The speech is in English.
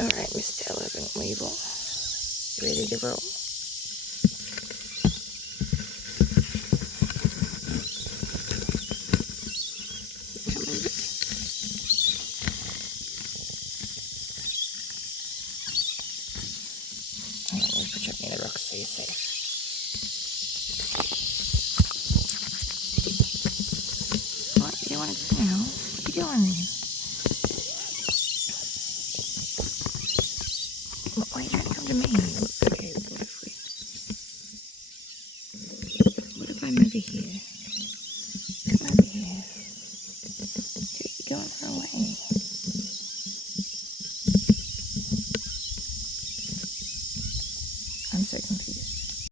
Alright, Mr. 11 Weevil. You ready to roll? Come over. Hold on, let me put you up near the rocks so you're safe. What? You don't want to go now? What are you doing? Why are you trying to come to me? Okay, what if I'm over here? Come over here.